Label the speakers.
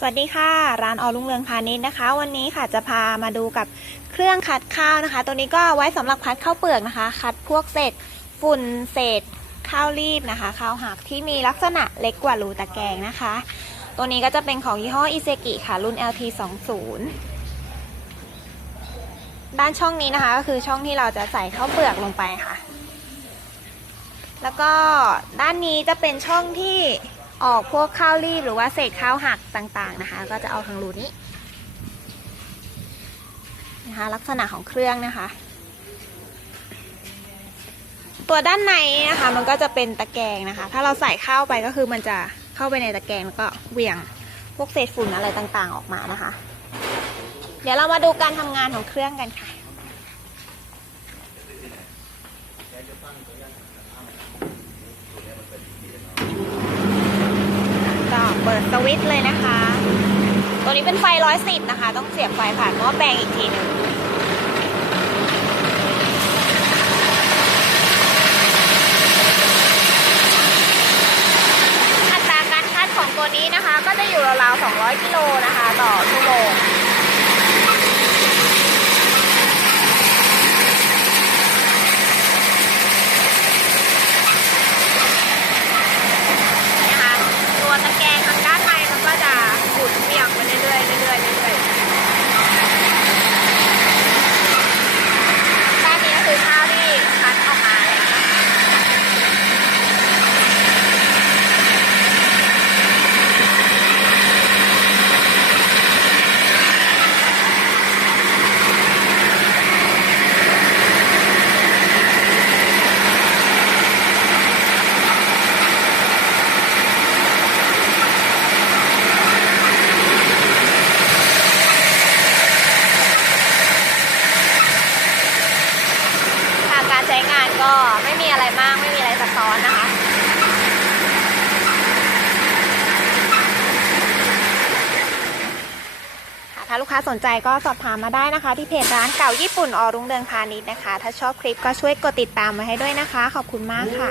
Speaker 1: สวัสดีค่ะ ร้านออรุ่งเรืองพาณิชย์นะคะ วันนี้ค่ะจะพามาดูกับเครื่องคัดข้าวนะคะ ตัวนี้ก็ไว้สำหรับคัดข้าวเปลือกนะคะ คัดพวกเศษฝุ่นเศษข้าวรีบนะคะข้าวหักที่มีลักษณะเล็กกว่ารูตะแกรงนะคะ ตัวนี้ก็จะเป็นของยี่ห้ออิเซกิค่ะ รุ่น LT 20ด้านช่องนี้นะคะก็คือช่องที่เราจะใส่ข้าวเปลือกลงไปค่ะ แล้วก็ด้านนี้จะเป็นช่องที่ ออกพวกข้าวรีบหรือว่าเศษข้าวหักต่างๆนะคะ ก็จะเอาทางรูนี้นะคะลักษณะของเครื่องนะคะ ตัวด้านในนะคะมันก็จะเป็นตะแกรงนะคะ ถ้าเราใส่ข้าวไปก็คือมันจะเข้าไปในตะแกรงแล้วก็เหวี่ยงพวกเศษฝุ่นอะไรต่างๆออกมานะคะ เดี๋ยวเรามาดูการทำงานของเครื่องกันค่ะ ก็เปิ ดสวิตช์เลยนะคะ ตัวนี้เป็นไฟร้อยสิบนะคะ ต้องเสียบไฟผ่านหม้อแปลงอีกทีหนึงอัตราการคัดของตัวนี้นะคะ ก็จะอยู่ราวๆ200 กิโลนะคะ ต่อชั่วโมง นะคะตัวตะแกรงทางด้านในมันก็จะหมุนเวียงไปเรื่อยๆเรื่อยๆเรื่อยๆด้านนี้ก็คือข้าวที่คัดออกมาแล้วนะคะค่ะการใช้งานก็ไม่มีอะไรมากไม่มีอะไรซับซ้อนนะคะค่ะถ้าลูกค้าสนใจก็สอบถามมาได้นะคะ ที่เพจร้านเก่าญี่ปุ่นออรุ่งเดืองพาณิชย์นะคะ ถ้าชอบคลิปก็ช่วยกดติดตามไว้ให้ด้วยนะคะ ขอบคุณมากค่ะ